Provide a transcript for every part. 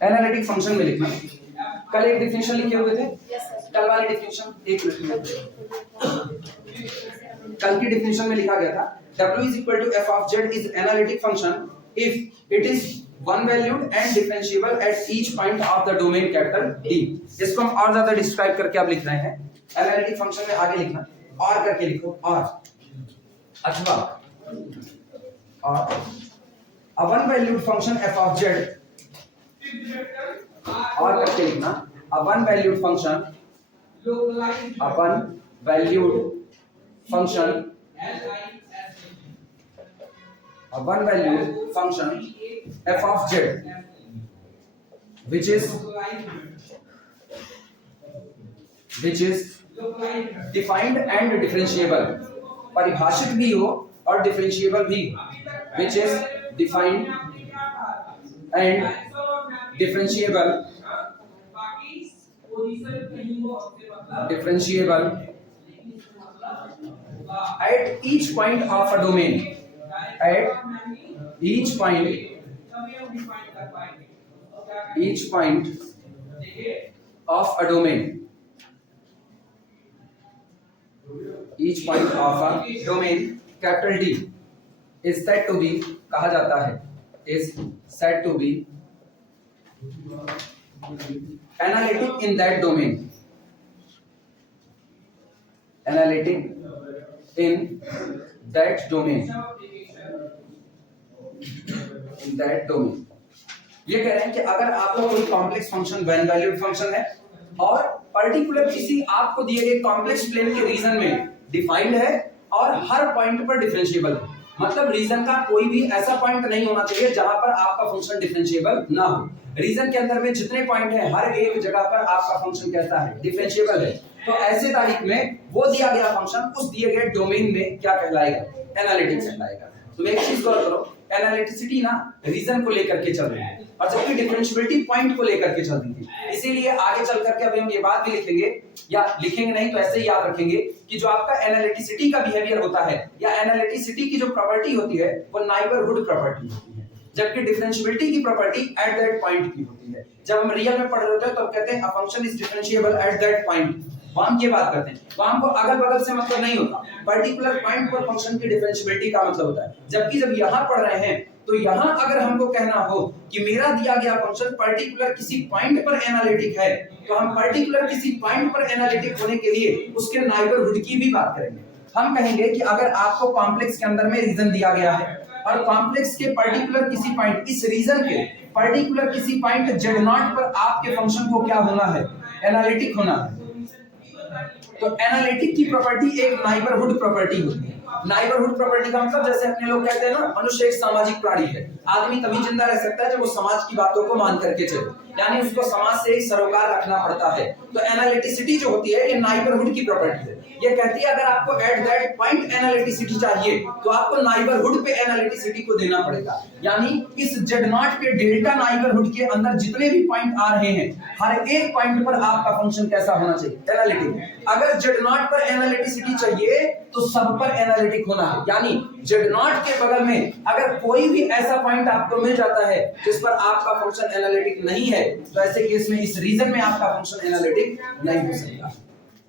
Analytic function में लिखना। कल एक डिफिनेशन लिखे हुए थे, कल वाली डिफिनेशन एक मिनट, कल की डिफिनेशन में लिखा गया था W is equal to f of z is analytic function if it is one valued and differentiable at each point of the domain capital D। इसको हम और ज्यादा डिस्क्राइब करके आप लिख रहे हैं। एनालिटिक फंक्शन में आगे लिखना और करके लिखो, और अथवा और a one valued function f of z और करके लिखना a one valued function f of z which is defined and differentiable, परिभाषित भी हो और डिफरेंशिएबल भी, which is defined and differentiable at each point of a domain, at each point of a domain, each point of a domain capital D is said to be, कहा जाता है, is said to be analytic in that domain, analytic in that domain, in that domain। ये कह रहे हैं कि अगर आपको कोई complex function one valued function है और पर्टिकुलर किसी आपको दिए गए कॉम्प्लेक्स प्लेन के रीजन में डिफाइंड है और हर पॉइंट पर डिफरेंशिएबल है, मतलब रीजन का कोई भी ऐसा पॉइंट नहीं होना चाहिए जहां पर आपका फंक्शन डिफरेंशिएबल ना हो। रीजन के अंदर में जितने पॉइंट हैं हर एक जगह पर आपका फंक्शन कैसा है, डिफरेंशिएबल है। तो ऐसे तारीख में वो दिया गया फंक्शन उस दिए गए डोमेन में क्या कहलाएगा, एनालिटिक कहलाएगा। तो एक चीज गौर करो, एनालिटिसिटी ना रीजन को लेकर के चल रही है और जबकि डिफरेंशिएबिलिटी पॉइंट को लेकर के चल रही थी। इसीलिए आगे चल करके अभी हम ये बात भी लिखेंगे, या लिखेंगे नहीं तो ऐसे ही याद रखेंगे कि जो आपका एनालिटिसिटी का बिहेवियर होता है या एनालिटिसिटी की जो प्रॉपर्टी होती है वो नाइबरहुड प्रॉपर्टी होती है, जबकि डिफरेंशिएबिलिटी की प्रॉपर्टी एट दैट पॉइंट की होती है। जब हम रियल में पढ़ रहे होते हैं तो हम कहते हैं a function is differentiable at that point, वहां की बात करते हैं, वहां को अगल बगल से मतलब नहीं होता, पर्टिकुलर पॉइंट पर फंक्शन की डिफरेंशिएबिलिटी का मतलब होता है। जबकि जब यहां पढ़ रहे हैं तो यहां अगर हमको कहना हो कि मेरा दिया गया फंक्शन पर्टिकुलर किसी पॉइंट पर एनालिटिक है, तो हम पर्टिकुलर किसी पॉइंट पर एनालिटिक होने के लिए उसके नाइबरहुड की भी बात करेंगे। हम कहेंगे कि अगर आपको कॉम्प्लेक्स के अंदर में रीजन दिया गया है और कॉम्प्लेक्स के पर्टिकुलर किसी पॉइंट, इस रीजन के पर्टिकुलर किसी पॉइंट z0 पर आपके फंक्शन को क्या होना है, एनालिटिक होना है, तो एनालिटिक की प्रॉपर्टी एक नाइबरहुड प्रॉपर्टी होती है। नाइबरहुड प्रॉपर्टी का मतलब जैसे अपने लोग कहते हैं ना, मनुष्य एक सामाजिक प्राणी है, आदमी तभी जिंदा रह सकता है जब वो समाज की बातों को मान करके चले, यानी उसको समाज से एक सरोकार रखना पड़ता है। तो एनालिटिसिटी जो होती है ये नाइबरहुड की प्रॉपर्टी है। ये कहती है अगर आपको एट दैट पॉइंट एनालिटिसिटी चाहिए तो आपको नाइबरहुड पे एनालिटिसिटी को देना पड़ेगा, यानी इस z0 के डेल्टा नाइबरहुड के अंदर जितने भी पॉइंट आ रहे हैं हर एक पॉइंट पर आपका फंक्शन कैसा होना चाहिए, एनालिटिक। अगर z0 पर एनालिटिसिटी चाहिए तो सब पर एनालिटिक होना है, यानी z0 के बगल में अगर कोई भी ऐसा पॉइंट आपको मिल जाता है जिस पर आपका फंक्शन एनालिटिक नहीं है तो ऐसे केस में इस रीजन में आपका फंक्शन एनालिटिक नहीं हो सकता।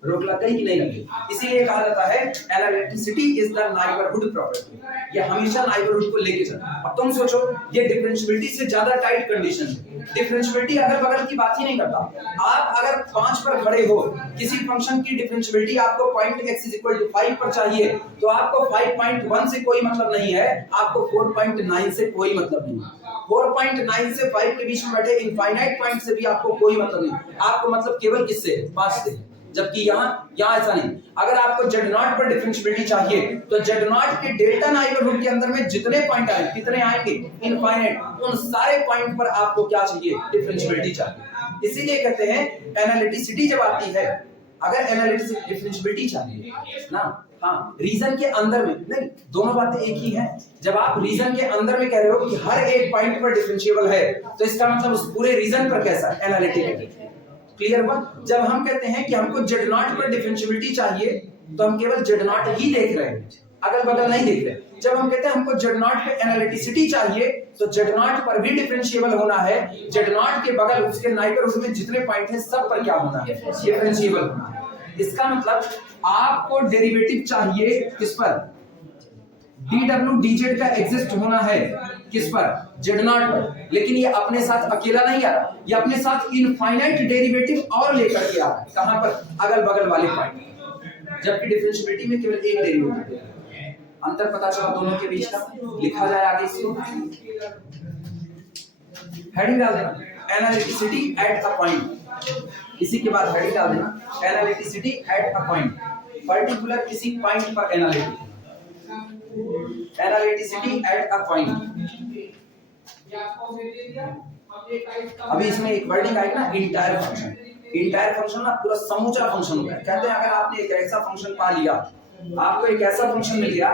रोक लग गई कि नहीं लगी? इसीलिए कहा जाता है analyticity is the neighbourhood property, ये हमेशा नाइबरहुड को लेके चलता है। अब तुम सोचो ये डिफरेंशिएबिलिटी से ज्यादा टाइट कंडीशन है, डिफरेंशिएबिलिटी अगल बगल की बात ही नहीं करता। आप अगर 5 पर खड़े हो, किसी फंक्शन की डिफरेंशिएबिलिटी आपको पॉइंट x = 5 पर चाहिए तो आपको 5.1 से कोई मतलब नहीं है, आपको 4.9 से कोई मतलब नहीं है, 4.9 से 5 के बीच में बैठे इनफाइनाइट पॉइंट से भी आपको कोई मतलब नहीं, आपको मतलब केवल किससे, 5 से। जबकि यहाँ ऐसा नहीं, अगर आपको z0 पर डिफरेंशिएबिलिटी चाहिए तो z0 के डेल्टा नाइबरहुड के अंदर में जितने पॉइंट आए, कितने आएंगे, इनफाइनाइट, उन सारे पॉइंट पर आपको क्या चाहिए, डिफरेंशिएबिलिटी चाहिए। इसीलिए कहते हैं एनालिटिसिटी जब आती है, अगर एनालिटिसिटी डिफरेंशिएबिलिटी चाहिए ना, हाँ रीजन के अंदर में नहीं, दोनों बातें एक ही हैं। जब आप रीजन के अंदर में कह रहे हो कि हर एक पॉइंट पर डिफरेंशिएबल है तो इसका मतलब उस पूरे रीजन पर कैसा, एनालिटिक है। क्लियर हुआ? जब हम कहते हैं कि हमको z0 पर डिफरेंशिएबिलिटी चाहिए तो हम केवल z0 ही देख रहे हैं, अगल बगल नहीं देख रहे। जब हम कहते हैं हमको जेड नॉट पे एनालिटिसिटी चाहिए, तो जेड नॉट पर भी डिफरेंशिएबल होना है, जेड नॉट के बगल उसके नाइबरहुड में जितने पॉइंट हैं सब पर क्या होना है, डिफरेंशिएबल होना है। इसका मतलब आपको डेरिवेटिव चाहिए किस पर, dw dz का एग्जिस्ट होना है किस पर, जेड नॉट पर। लेकिन ये अपने साथ अकेला नहीं आ रहा, ये अपने साथ इनफाइनाइट डेरिवेटिव और लेकर के आ रहा है। कहां पर, अगल बगल वाले पॉइंट, जबकि डिफरेंशिएबिलिटी में केवल एक डेरिवेटिव है। अंतर पता चला दोनों के बीच का। लिखा जाए आगे इसको, हेडिंग डाल देना एनालिटिसिटी एट अ पॉइंट, इसी के बाद हेडिंग डाल देना analyticity at a point, particular किसी पॉइंट पर एनालिटिसिटी एट अ पॉइंट। अभी इसमें एक वर्डिंग आएगा ना, इंटायर फंक्शन। इंटायर फंक्शन ना पूरा समूचा फंक्शन होता है। कहते हैं अगर आपने एक ऐसा फंक्शन पा लिया, आपको एक ऐसा फंक्शन मिल गया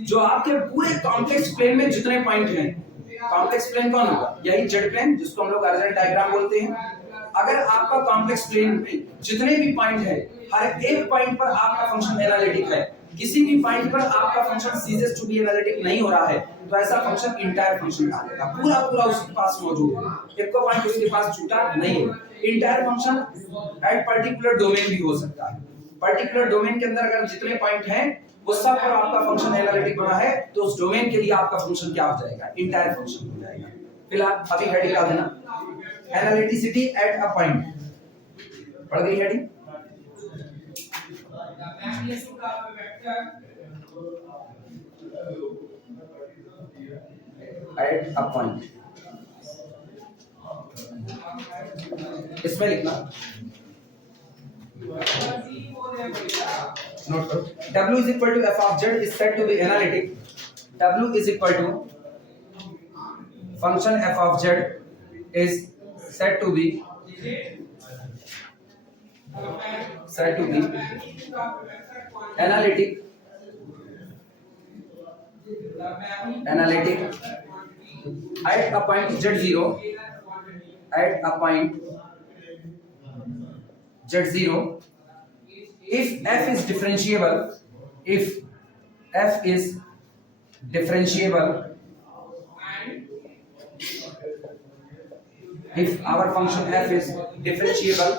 जो आपके पूरे कॉम्प्लेक्स प्लेन में जितने पॉइंट हैं, कॉम्प्लेक्स प्लेन कौन होगा, यही जेड प्लेन जिसको हम लोग अर्जेंट डायग्राम बोलते हैं। अगर आपका कॉम्प्लेक्स प्लेन में जितने भी पॉइंट है, हर एक पॉइंट पर आपका फंक्शन एनालिटिक है, किसी भी पॉइंट पर आपका function ceases to be analytic नहीं हो रहा है, तो ऐसा फंक्शन इंटायर फंक्शन कहा जाएगा। पूरा पूरा उसके पास मौजूद है, एक को पॉइंट उसके पास छूटा नहीं है। Entire function at particular domain भी हो सकता है। पर्टिकुलर डोमेन के अंदर अगर जितने पॉइंट हैं वो सब पर आपका फंक्शन एनालिटिक बना है, तो उस डोमेन के लिए आपका फंक्शन क्या हो जाएगा, इंटायर फंक्शन हो जाएगा। फिलहाल अभी हेडिंग डाल देना एनालिटिसिटी एट अ पॉइंट, पढ़ गई हेडिंग। एट अ पॉइंट, इसमें लिखना नोट करो, W is equal to f of z is said to be analytic. W is equal to function f of z is said to be analytic at a point z0, at a point z0 if f is differentiable, if f is differentiable, if our function f is differentiable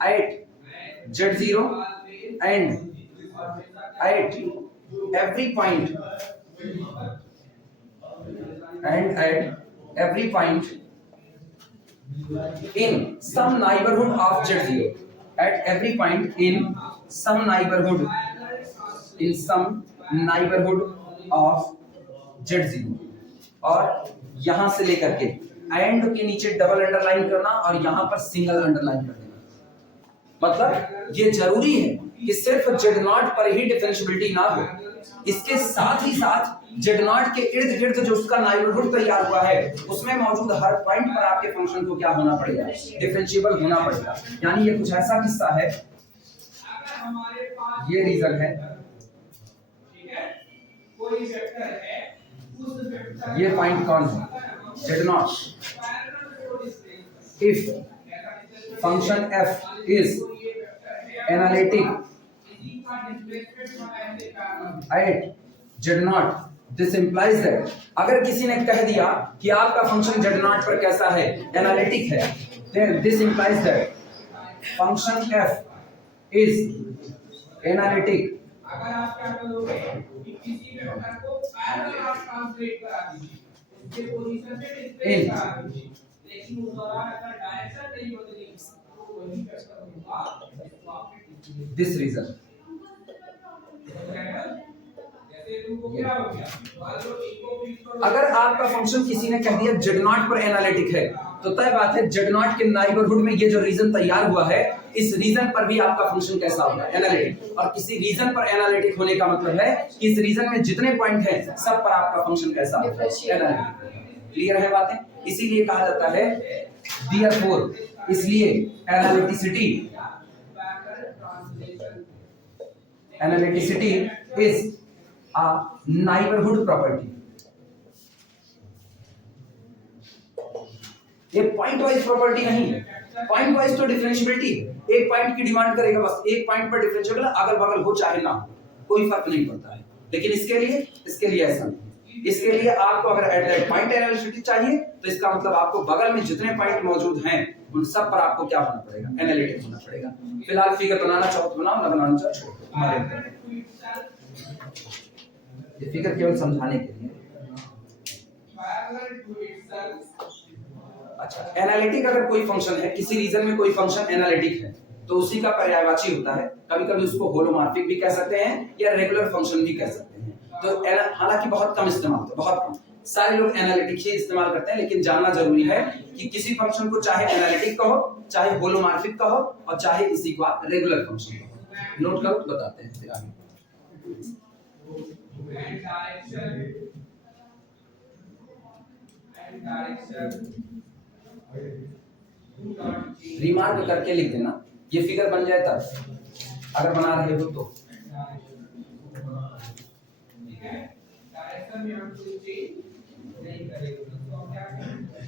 at z0 and at every point in some neighborhood of z0, at every point in some neighborhood of z0, और यहां से लेकर के and के नीचे double underline करना और यहां पर सिंगल अंडरलाइन कर देना। मतलब ये जरूरी है कि सिर्फ जेड नॉट पर ही डिफरेंशिएबिलिटी ना हो, इसके साथ ही साथ जेड नॉट के इर्द गिर्द जो उसका नाइबरहुड तैयार हुआ है उसमें मौजूद हर पॉइंट पर आपके फंक्शन को क्या होना पड़ेगा, डिफरेंशिएबल होना पड़ेगा। यानी ये कुछ ऐसा किस्सा है, ये रीजन है, ये पॉइंट कौन है, Z not. If function f is analytic at z0, this implies that, अगर किसी ने कह दिया कि आपका फंक्शन z0 पर कैसा है, एनालिटिक है, then this implies that function f is analytic अगर आप क्या करोगे कि किसी वेक्टर को पैरेलल आप ट्रांसलेट करा दीजिए, उसके पोजीशन पे डिस्प्लेस करा दीजिए, लेकिन उस दौरान अगर डायरेक्शन नहीं बदली तो वही वेक्टर होगा दिस रीजन। अगर आपका फंक्शन किसी ने कह दिया जेड नॉट पर एनालिटिक है, तो तय बात है जेड नॉट के नाइबरहुड में ये जो रीजन तैयार हुआ है, इस रीजन पर भी आपका फंक्शन कैसा होगा, एनालिटिक। और किसी रीजन पर एनालिटिक होने का मतलब है कि इस रीजन में जितने पॉइंट हैं सब पर आपका फंक्शन कैसा होगा, एनालिटिक। क्लियर है बातें? इसीलिए कहा जाता है देयरफॉर, इसलिए analyticity is a neighborhood property। ये पॉइंट वाइज प्रॉपर्टी नहीं है, पॉइंट वाइज तो डिफरेंशिएबिलिटी एक पॉइंट की डिमांड करेगा, बस एक पॉइंट पर डिफरेंशिएबल, अगल बगल हो चाहे ना, कोई फर्क नहीं पड़ता है। लेकिन इसके लिए ऐसा नहीं। इसके लिए आपको अगर एट दैट पॉइंट एनालिसिटी चाहिए तो इसका मतलब आपको बगल में जितने पॉइंट मौजूद हैं उन सब पर आपको क्या होना पड़ेगा, एनालिटिक होना पड़ेगा। फिलहाल फिगर बनाना चाहो तो बनाओ, ना बनाना चाहो छोड़ दो, हमारे ऊपर। ये फिगर केवल समझाने के लिए। अच्छा, एनालिटिक अगर कोई फंक्शन है, किसी रीजन में कोई फंक्शन एनालिटिक है तो उसी का पर्यायवाची होता है। कभी कभी उसको होलोमॉर्फिक भी कह सकते हैं या रेगुलर फंक्शन भी कह सकते हैं। तो हालांकि बहुत कम इस्तेमाल होता है, बहुत कम, सारे लोग एनालिटिक ही इस्तेमाल करते हैं, लेकिन जानना जरूरी है कि किसी फंक्शन को चाहे एनालिटिक कहो, चाहे होलोमॉर्फिक कहो और चाहे इसी को आप रेगुलर फंक्शन कहो। नोट करो तो बताते हैं फिर आगे। रिमार्क करके लिख देना, ये फिगर बन जाए तब, अगर बना रहे हो तो। ठीक है, डायरेक्शन में हम कोई चेंज नहीं करेंगे, तो हम क्या करेंगे,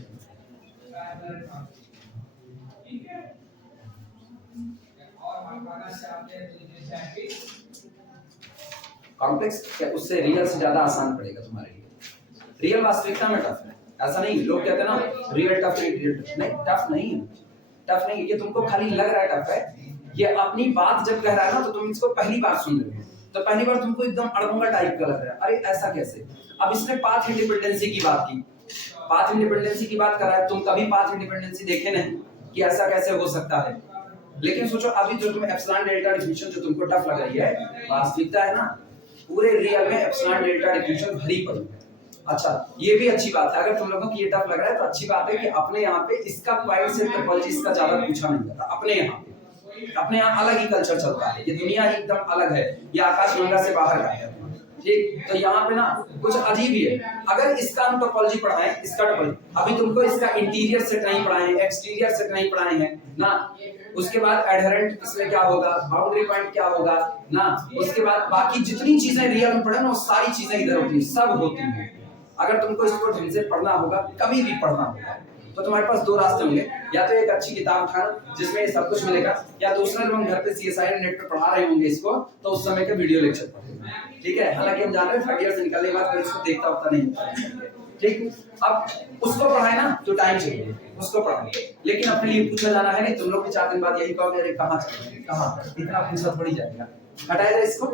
ठीक है। और हम बनाना चाहते हैं तो ये चाहे कॉम्प्लेक्स, उससे रियल से ज्यादा आसान पड़ेगा तुम्हारे लिए। रियल वास्तविकता में टफ है, ऐसा नहीं। लोग कहते हैं ना रियल टफ नहीं, रियल टफ नहीं, टफ नहीं है, टफ नहीं। ये तुमको खाली लग रहा है टफ है। ये अपनी बात जब कह रहा है ना तो तुम इसको पहली बार सुन रहे हो तो पहली बार तुमको एकदम अड़बंगा टाइप का लग रहा है, अरे ऐसा कैसे। अब इसने पाथ इंडिपेंडेंसी की बात की, पाथ इंडिपेंडेंसी की बात कर रहा है, तुम कभी पाथ इंडिपेंडेंसी देखे नहीं कि ऐसा कैसे हो सकता है। लेकिन सोचो अभी जो तुम्हें एप्सिलॉन डेल्टा डिफिनेशन जो तुमको टफ लग रही है, वास्तविकता है ना, पूरे रियल में एप्सिलॉन डेल्टा डिफिनेशन भरी पड़ी है। अच्छा, ये भी अच्छी बात है, अगर तुम लोगों को ये टफ लग रहा है तो अच्छी बात है कि अपने यहाँ पे इसका पॉइंट से टोपोलॉजी का ज्यादा पूछा नहीं जाता। अपने यहाँ अलग ही कल्चर चलता है, ये दुनिया ही एकदम अलग है, ये आकाश गंगा से बाहर का है। ठीक, तो यहाँ पे ना कुछ अजीब ही है। अगर इसका हम टोपोलॉजी पढ़ाएं, इसका टोपोलॉजी, अभी तुमको इसका इंटीरियर सेट नहीं पढ़ाए हैं, एक्सटीरियर सेट नहीं पढ़ाए हैं ना, उसके बाद एडहेरेंट इसमें क्या होगा, बाउंड्री पॉइंट क्या होगा ना, उसके बाद बाकी जितनी चीजें रियल में पढ़े ना वो सारी चीजें इधर होती है, सब होती हैं। अगर तुमको इसको ढंग से पढ़ना होगा, कभी भी पढ़ना होगा, तो तुम्हारे पास दो रास्ते होंगे, या तो एक अच्छी किताब उठाना जिसमें ये सब कुछ मिलेगा, या दूसरा जब हम घर पे सीएसआई नेट पे पढ़ा रहे होंगे इसको तो उस समय के वीडियो लेक्चर पढ़ेंगे। ठीक है, हालांकि हम जान रहे हैं थर्ड ईयर से निकलने के बाद फिर इसको देखता होता नहीं। ठीक, अब उसको पढ़ाए ना तो टाइम चाहिए, उसको पढ़ाए, लेकिन अपने लिए पूछा जाना है नहीं। तुम लोग भी 4 दिन बाद यही कहोगे अरे कहाँ इतना पूछा थोड़ी जाएगा, हटाया इसको।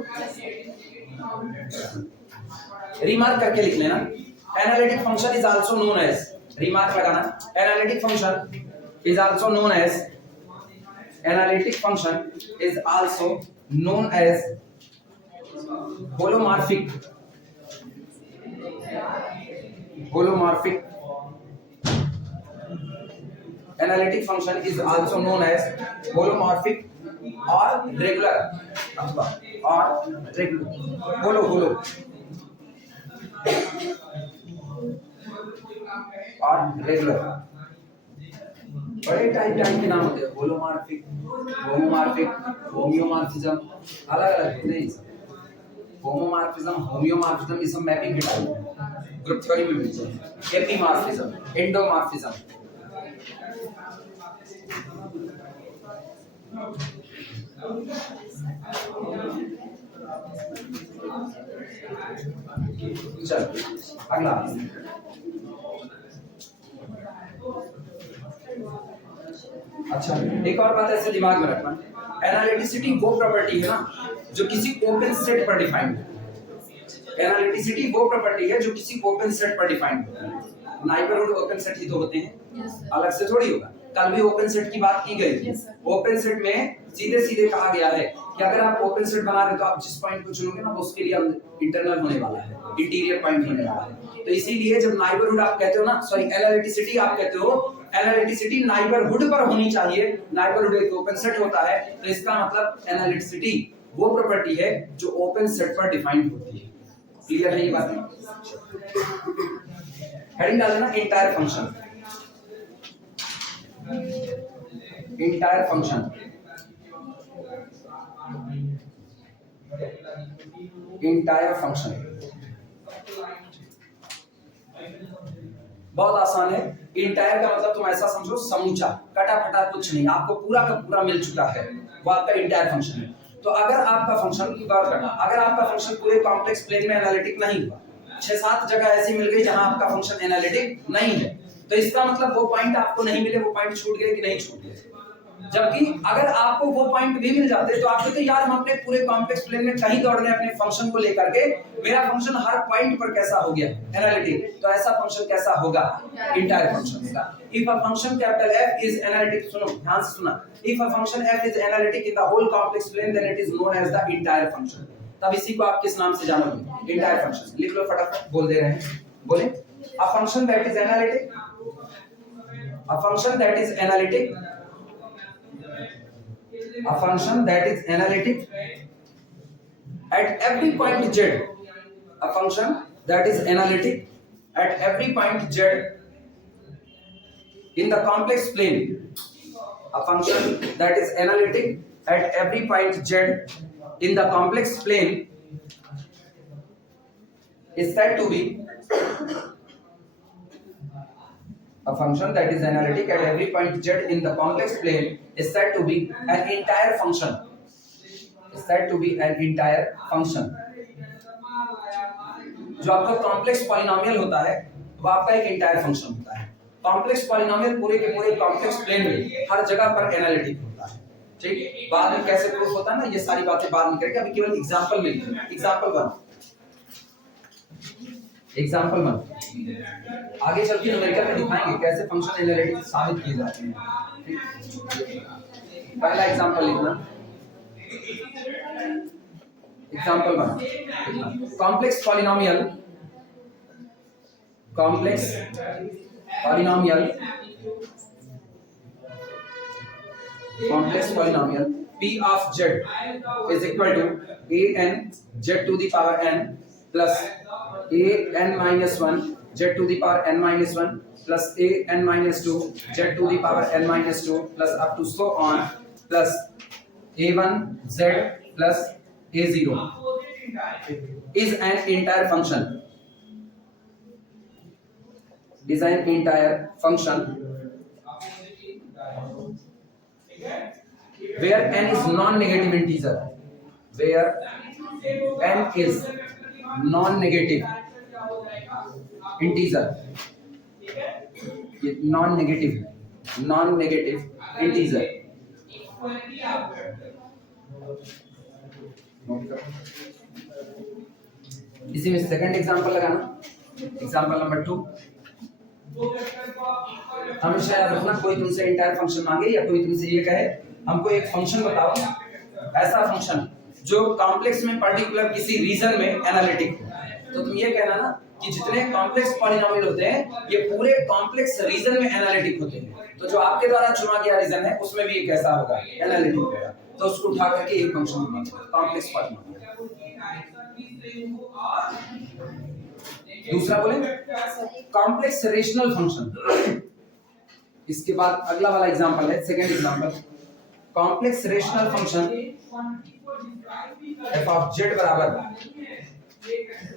रिमार्क करके लिख लेना, analytic function is also known as, remark लगाना, analytic function is also known as, analytic function is also known as holomorphic, analytic function is also known as holomorphic or regular or regular holo और regular. बड़े type के नाम होते हैं, holomorphic, homomorphic, होमियोमॉर्फिज्म, अलग अलग नहीं। होमोमॉर्फिज्म, होमियोमॉर्फिज्म ये सब मैपिंग के टाइप है, ग्रुप थ्योरी में मिलते हैं। एपीमॉर्फिज्म, एंडोमॉर्फिज्म, चल अगला। अच्छा, एक और बात ऐसे दिमाग में रखना, एनालिटिसिटी वो प्रॉपर्टी है ना जो किसी ओपन सेट पर डिफाइंड है। एनालिटिसिटी वो प्रॉपर्टी है जो किसी ओपन सेट पर डिफाइंड है। नाइबरहुड ओपन सेट ही तो होते हैं, अलग से थोड़ी होगा। कल भी ओपन सेट की बात की गई थी। ओपन सेट में सीधे सीधे कहा गया है कि अगर आप ओपन सेट बना रहे तो आप जिस पॉइंट को चुनोगे ना वो उसके लिए इंटरनल होने वाला है, इंटीरियर पॉइंट होने वाला है। तो इसीलिए जब नाइबरहुड आप कहते हो ना, सॉरी एनालिटिसिटी आप कहते हो, एनालिटिसिटी नाइबरहुड पर होनी चाहिए। नाइबरहुड एक ओपन सेट होता है, तो इसका मतलब एनालिटिसिटी वो प्रॉपर्टी है जो ओपन सेट पर डिफाइंड होती है। क्लियर है ये बात? हेडिंग डाल देना entire function, entire function, entire function बहुत आसान है। इंटायर का मतलब तुम ऐसा समझो समूचा, कटा फटा कुछ नहीं, आपको पूरा का पूरा मिल चुका है, वो आपका इंटायर फंक्शन है। तो अगर आपका फंक्शन गौर करना, अगर आपका फंक्शन पूरे कॉम्प्लेक्स प्लेन में एनालिटिक नहीं हुआ, 6-7 जगह ऐसी मिल गई जहां आपका फंक्शन एनालिटिक नहीं है, तो इसका मतलब वो पॉइंट आपको नहीं मिले, वो पॉइंट छूट गए कि नहीं छूट गए। जबकि अगर आपको वो पॉइंट भी मिल जाते तो आप कहते यार हम अपने पूरे कॉम्प्लेक्स प्लेन में कहीं दौड़ रहे अपने फंक्शन को लेकर के, मेरा फंक्शन हर पॉइंट पर कैसा हो गया एनालिटिक, तो ऐसा फंक्शन कैसा होगा, इंटायर फंक्शन होगा। If a function capital F is analytic, सुनो ध्यान से सुना, if a function F is analytic in the whole complex plane then it is known as the entire function. तब इसी को आप किस नाम से जानोगे, इंटायर फंक्शन। लिख लो फटाफट, बोल दे रहे हैं, बोले a function that is analytic, a function that is analytic, a function that is analytic at every point z, a function that is analytic at every point z in the complex plane, a function that is analytic at every point z in the complex plane is said to be a function that is analytic at every point z in the complex plane is said to be an entire function, is said to be an entire function। जो आपका complex polynomial होता है वो आपका एक entire function होता है। Complex polynomial पूरे के पूरे कॉम्प्लेक्स प्लेन में हर जगह पर एनालिटिक होता है, ठीक। बाद में कैसे प्रूफ होता है ना, ये सारी बातें बाद में करेंगे, अभी केवल एग्जांपल में लिखेंगे। एग्जांपल 1, एग्जांपल 1 आगे चल के न्यूमेरिकल में दिखाएंगे कैसे फंक्शन एनालिटिक साबित किए जाते हैं। पहला एग्जांपल लिखना, example 1, complex polynomial, complex polynomial, complex polynomial p of z is equal to a n z to the power n plus a n minus 1 z to the power n minus 1 plus a n minus 2 z to the power n minus 2 plus up to so on plus a1 z plus a0 is an entire function, is an entire function where n is non-negative integer, where n is non-negative integer, ये non-negative integer। इसी में second example लगाना, example number 2। हमेशा याद रखना, कोई तुमसे entire function मांगे या कोई तुमसे ये कहे हमको एक फंक्शन बताओ, ऐसा फंक्शन जो कॉम्प्लेक्स में पर्टिकुलर किसी रीजन में एनालिटिक हो, तो तुम ये कहना ना कि जितने कॉम्प्लेक्स पॉलिनोमियल होते हैं ये पूरे कॉम्प्लेक्स रीजन में एनालिटिक होते हैं, तो जो आपके द्वारा चुना गया रीजन है उसमें भी ये कैसा होगा, एनालिटिक होगा, तो उसको उठा करके एक फंक्शन बनाते हैं कॉम्प्लेक्स पॉलिनोमियल। दूसरा बोले कॉम्प्लेक्स रेशनल फंक्शन। इसके बाद अगला वाला एग्जांपल है, second example, complex rational function f of z बराबर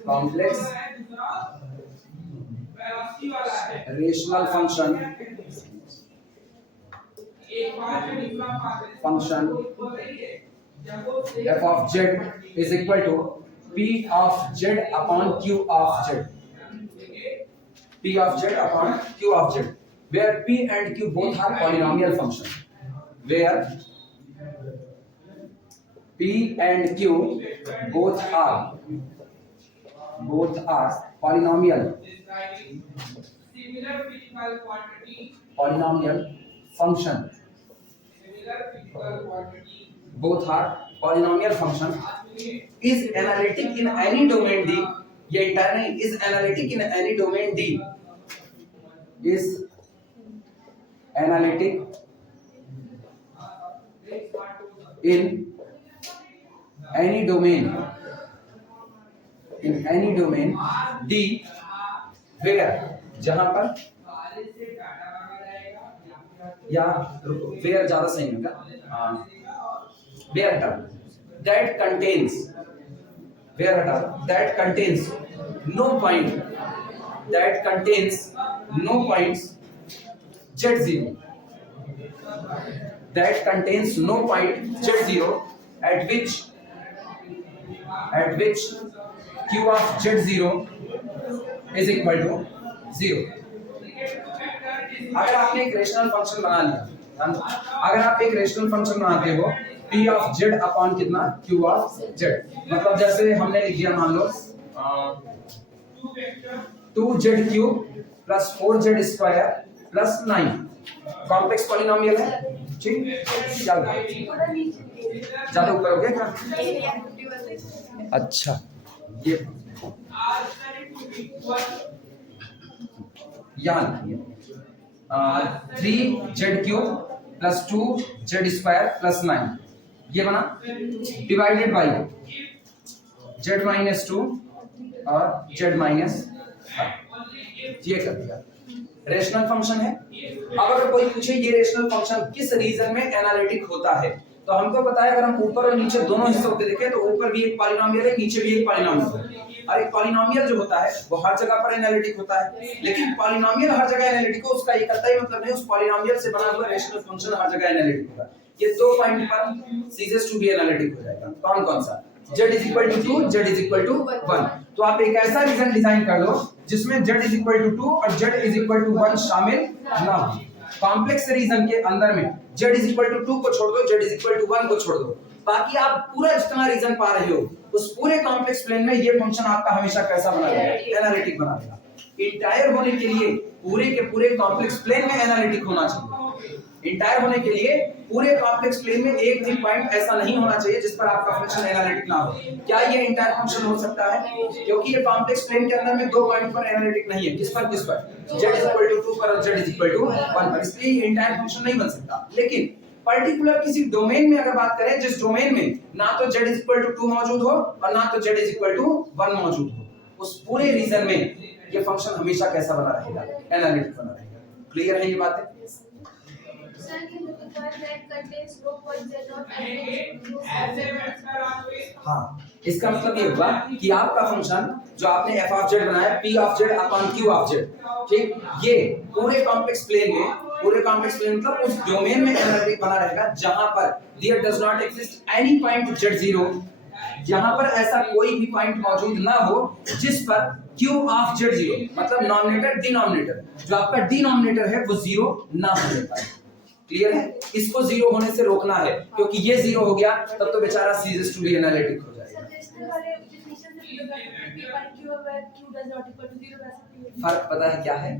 complex rational function f of z is equal to p of z upon q of z, p of z upon q of z, where p and q both are polynomial function, where p and q both are polynomial function, both are polynomial function, is analytic in any domain D, ये entire नहीं, is analytic in any domain D, is analytic in any domain D, where, जहां पर, या where ज्यादा सही होगा, where that contains, where that contains no point, that contains no points z0, that contains no point z0 at which q of z0 is equal to 0। अगर आपने एक rational function बना लिया, अगर आप एक रेशनल फंक्शन बनाते हो p ऑफ z अपॉन कितना q ऑफ z, मतलब जैसे हमने लिख दिया मान लो 2z cube plus 4z square plus 9 complex polynomial है, ठीक। क्या ज्यादा ऊपर हो गया क्या? अच्छा ये यहाँ 3z cube plus 2z square plus 9 ये बना, डिवाइडेड बाई z माइनस 2 और z माइनस, ये कर दिया। रेशनल फंक्शन है। अब अगर कोई पूछे ये रेशनल फंक्शन किस रीजन में एनालिटिक होता है, तो हमको पता है अगर हम ऊपर और नीचे दोनों हिस्सों पे देखें तो ऊपर भी एक पॉलिनोमियल है, नीचे भी एक पॉलिनोमियल है। और एक पॉलिनोमियल जो होता है वो हर जगह पर एनालिटिक होता है, लेकिन पॉलिनोमियल हर जगह एनालिटिक हो उसका एक कतई मतलब नहीं, उस पॉलिनोमियल से बना हुआ रेशनल फंक्शन हर जगह एनालिटिक होगा। ये दो पॉइंट पर सीजेस टू भी एनालिटिक हो जाएगा। कौन कौन सा? z is equal to 2, z is equal to 1। तो आप एक ऐसा रीजन डिजाइन कर लो जिसमें z is equal to 2 और z is equal to 1 शामिल ना हो। कॉम्प्लेक्स रीजन के अंदर में z is equal to 2 को छोड़ दो, z is equal to 1 को छोड़ दो, बाकी आप पूरा जितना रीजन पा रहे हो उस पूरे कॉम्प्लेक्स प्लेन में ये फंक्शन आपका हमेशा कैसा बना रहेगा? एनालिटिक बना रहेगा। इंटायर होने के लिए पूरे के पूरे कॉम्प्लेक्स प्लेन में एनालिटिक होना चाहिए। इंटायर होने के लिए पूरे कॉम्प्लेक्स प्लेन में एक भी पॉइंट ऐसा नहीं होना चाहिए जिस पर आपका फंक्शन एनालिटिक ना हो। क्या ये इंटायर फंक्शन हो सकता है? क्योंकि ये कॉम्प्लेक्स प्लेन के अंदर में दो पॉइंट पर एनालिटिक नहीं है। किस पर? z = 2 पर और z = 1 पर, इसलिए इंटायर फंक्शन नहीं बन सकता। लेकिन पर्टिकुलर किसी डोमेन में अगर बात करें जिस डोमेन में ना तो z = 2 मौजूद हो और ना तो z = 1 मौजूद हो, उस पूरे रीजन में ये फंक्शन हमेशा कैसा बना रहेगा? एनालिटिक बना रहेगा। क्लियर है ये बातें? हाँ, इसका मतलब ये हुआ कि आपका फंक्शन जो आपने f ऑफ z बनाया p of z upon q of z, ठीक, ये पूरे कॉम्प्लेक्स प्लेन में, पूरे कॉम्प्लेक्स प्लेन मतलब उस डोमेन में एनालिटिक बना रहेगा जहां पर there does not exist any point z0, जहां पर ऐसा कोई भी पॉइंट मौजूद ना हो जिस पर q ऑफ z0 मतलब नॉमिनेटर डिनोमिनेटर, जो आपका डिनोमिनेटर है वो जीरो ना हो पाए। क्लियर है? इसको जीरो होने से रोकना है, क्योंकि ये जीरो हो गया तब तो बेचारा सीजेस टू भी एनालिटिक हो जाएगा। फर्क पता है क्या है?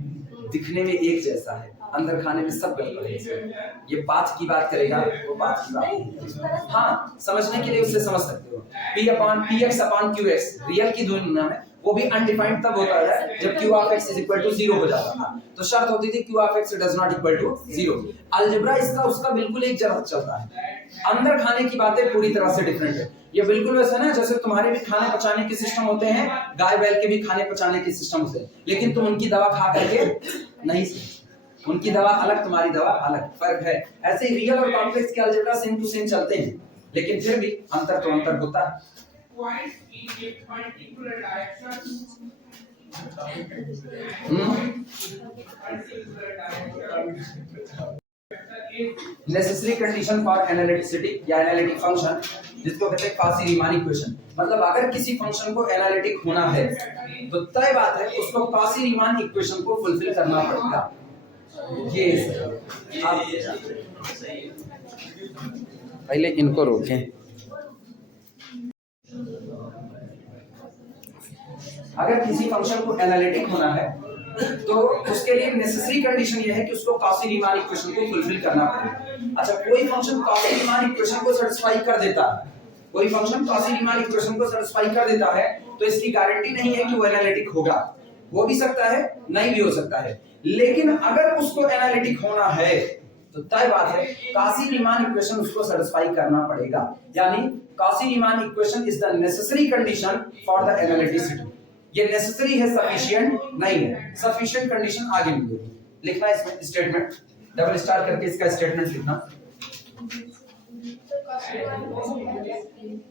दिखने में एक जैसा है, अंदर खाने में सब गड़बड़ है। ये बात की बात करेगा, वो बात की बात। हाँ, समझने के लिए उससे समझ सकते हो। p upon px upon qx real की दुनिया में वो भी अनडिफाइंड तब होता है जब q of x is equal to 0 हो जाता था, तो शर्त होती थी q of x does not equal to 0। Algebra इसका उसका बिल्कुल एक जैसा चलता है। अंदर खाने की बातें पूरी तरह से डिफरेंट है। ये बिल्कुल वैसा ना जैसे तुम्हारे भी खाने पचाने के सिस्टम होते हैं, गाय बैल के भी खाने पचाने के सिस्टम होते हैं, लेकिन तुम उनकी दवा खा करके नहीं, उनकी दवा अलग, तुम्हारी दवा अलग, फर्क है। ऐसे ही रियल और कॉम्प्लेक्स के अलजेब्रा सेम टू सेम चलते हैं, लेकिन फिर भी अंतर तो अंतर होता है। नेसेसरी कंडीशन फॉर एनालिटिसिटी या एनालिटिक फंक्शन, जिसको कहते हैं कॉची-रीमान इक्वेशन, मतलब अगर किसी फंक्शन को एनालिटिक होना है तो तय बात है उसको कॉची-रीमान इक्वेशन को फुलफिल करना पड़ेगा। ये आप पहले इनको रोकें। अगर किसी फंक्शन को एनालिटिक होना है तो उसके लिए नेसेसरी कंडीशन ये है कि उसको कॉची-रीमान इक्वेशन को फुलफिल करना पड़ेगा। अच्छा, कोई फंक्शन कॉची-रीमान इक्वेशन को सैटिस्फाई कर देता है, कोई फंक्शन कॉची-रीमान इक्वेशन को सैटिस्फाई कर देता है तो इसकी गारंटी नहीं है कि वो एनालिटिक होगा। हो भी सकता है, नहीं भी हो सकता है, लेकिन अगर उसको एनालिटिक होना है तो तय बात है कॉची-रीमान इक्वेशन उसको सैटिस्फाई करना पड़ेगा। यानी Cauchy-Riemann equation is the necessary condition for the analyticity. ये नेसेसरी है, सफिशिएंट नहीं है। सफिशिएंट कंडीशन आगे मिलेगी। लिखना इसमें स्टेटमेंट, डबल स्टार करके इसका स्टेटमेंट लिखना।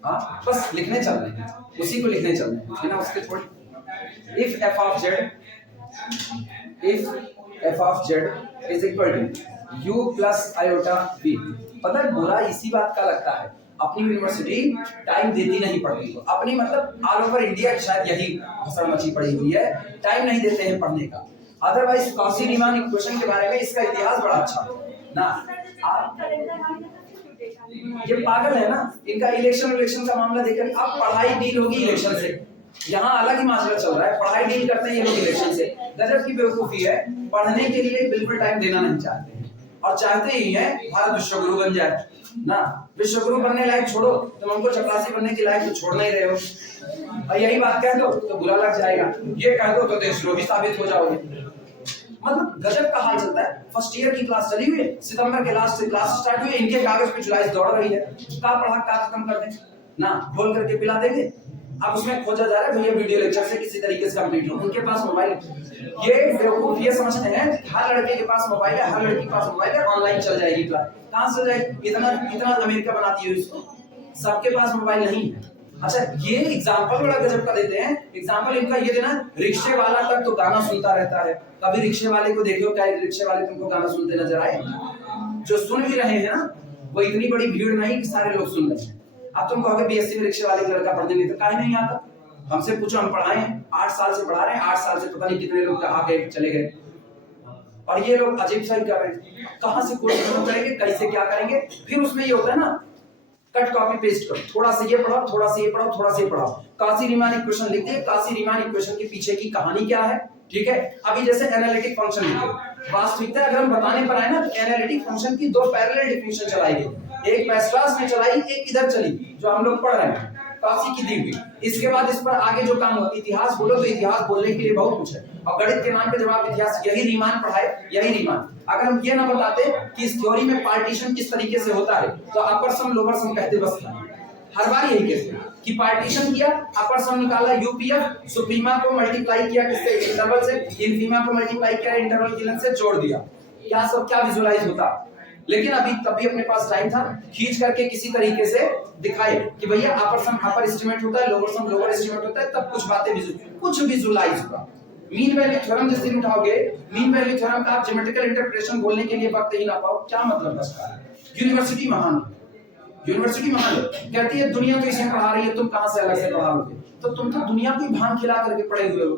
हाँ, बस लिखने चल रहे हैं, उसी को लिखने चल रहे हैं, बिना उसके थोड़ी। If f of z is equal to u plus iota v। पता है बुरा इसी बात का लगता है, अपनी यूनिवर्सिटी टाइम देती नहीं पढ़ने को। अपनी मतलब ऑल ओवर इंडिया शायद यही भसड़ मची पड़ी हुई है, टाइम नहीं देते हैं पढ़ने का। अदरवाइज कॉची रीमान इक्वेशन के बारे में इसका इतिहास बड़ा अच्छा ना। आप ये पागल है ना, इनका इलेक्शन का मामला देखकर अब पढ़ाई डील होगी इलेक्शन से। यहाँ अलग ही मामला चल रहा है, पढ़ाई डील करते हैं ये लोग इलेक्शन से। गजब की बेवकूफी है, पढ़ने के लिए बिल्कुल टाइम देना नहीं चाहते हैं और चाहते ही है भारत विश्वगुरु बन जाए ना। विश्वगुरु बनने लायक छोड़ो, तुम हमको चपरासी बनने के लायक तो छोड़ नहीं रहे हो। और यही बात कह दो तो बुरा लग जाएगा, ये कह दो तो देशद्रोही साबित हो जाओगे। मतलब गजब का हाल चलता है। फर्स्ट ईयर की क्लास चली हुई है, सितंबर के लास्ट से क्लास स्टार्ट हुई है, इनके कागज पे जुलाई दौड़ रही है। का पढ़ा का खत्म कर दें ना, खोल करके पिला देंगे। अब उसमें खोजा जा रहा है भैया वीडियो लेक्चर से किसी तरीके से कंप्लीट हो। उनके पास मोबाइल, ये बेवकूफ ये समझते हैं हर लड़के के पास मोबाइल है, हर लड़की के पास मोबाइल है, ऑनलाइन चल जाएगी क्लास। कहां से जाएगी? इतना अमेरिका बनाती है इसको, सबके पास मोबाइल नहीं है। अच्छा ये एग्जांपल बड़ा गजब का देते हैं। एग्जांपल इनका ये देना, रिक्शे वाला तक तो गाना सुनता रहता है। कभी रिक्शे वाले को देखो, क्या रिक्शे वाले तुमको गाना सुनते नजर आए? जो सुन भी रहे हैं ना, वो इतनी बड़ी भीड़ नहीं कि सारे लोग सुन रहे हैं। अब तुम कहोगे बीएससी में रिक्शे वाले लड़का पढ़ने नहीं, तो काहे नहीं आता? हमसे पूछो, हम पढ़ाए 8 साल से पढ़ा रहे हैं, 8 साल से पता नहीं कितने लोग आगे चले गए और ये लोग अजीब सा ही कर रहे हैं। कहां से कोर्स शुरू करेंगे, कैसे क्या करेंगे? फिर उसमें ये होता है ना, कट कॉपी पेस्ट करो, थोड़ा सा ये पढ़ाओ, थोड़ा सा ये पढ़ाओ, थोड़ा सा ये पढ़ाओ। कॉची रीमान इक्वेशन लिखते हैं, कॉची रीमान इक्वेशन के पीछे की कहानी क्या है, ठीक है? अभी जैसे एनालिटिक फंक्शन लिखो, वास्तविकता अगर हम बताने पर आए ना, तो एनालिटिक फंक्शन की 2 पैरेलल डेफिनेशन चलाई गई, एक पैसलास में चलाई, एक इधर चली जो हम लोग पढ़ रहे हैं, कॉची की दी हुई। इसके बाद इस पर आगे जो काम हुआ, इतिहास बोलो तो इतिहास बोलने के लिए बहुत कुछ है, और गणित के नाम पे जब आप इतिहास, यही रीमान पढ़ाए, यही रीमान। अगर हम ये ना बताते कि इस थ्योरी में पार्टीशन किस तरीके से होता है, तो अपर सम लोअर सम कहते बस हर बार यही कहते हैं कि पार्टीशन किया, अपर सम निकाला यूपीएफ, सुप्रीमा को मल्टीप्लाई किया किससे, इंटरवल से, इनफीमा को मल्टीप्लाई किया इंटरवल की लेंथ से, जोड़ दिया। क्या सब क्या विजुअलाइज होता। लेकिन अभी तभी अपने पास टाइम था, खींच करके किसी तरीके से दिखाए कि भैया अपर सम अपर एस्टिमेट होता है, लोअर सम लोअर एस्टिमेट होता है, तब कुछ बातें कुछ विजुअलाइज होगा। मीन वैल्यू थ्योरम जिस दिन उठाओगे, मीन वैल्यू थ्योरम का आप ज्योमेट्रिकल इंटरप्रिटेशन बोलने के लिए वक्त ही ना पाओ, क्या मतलब बसता है? यूनिवर्सिटी महान कहती है दुनिया तो इसे पढ़ा रही है, तुम कहां से अलग से पढ़ा लोगे? तो तुम तो दुनिया को भांग खिला करके पढ़े हुए हो,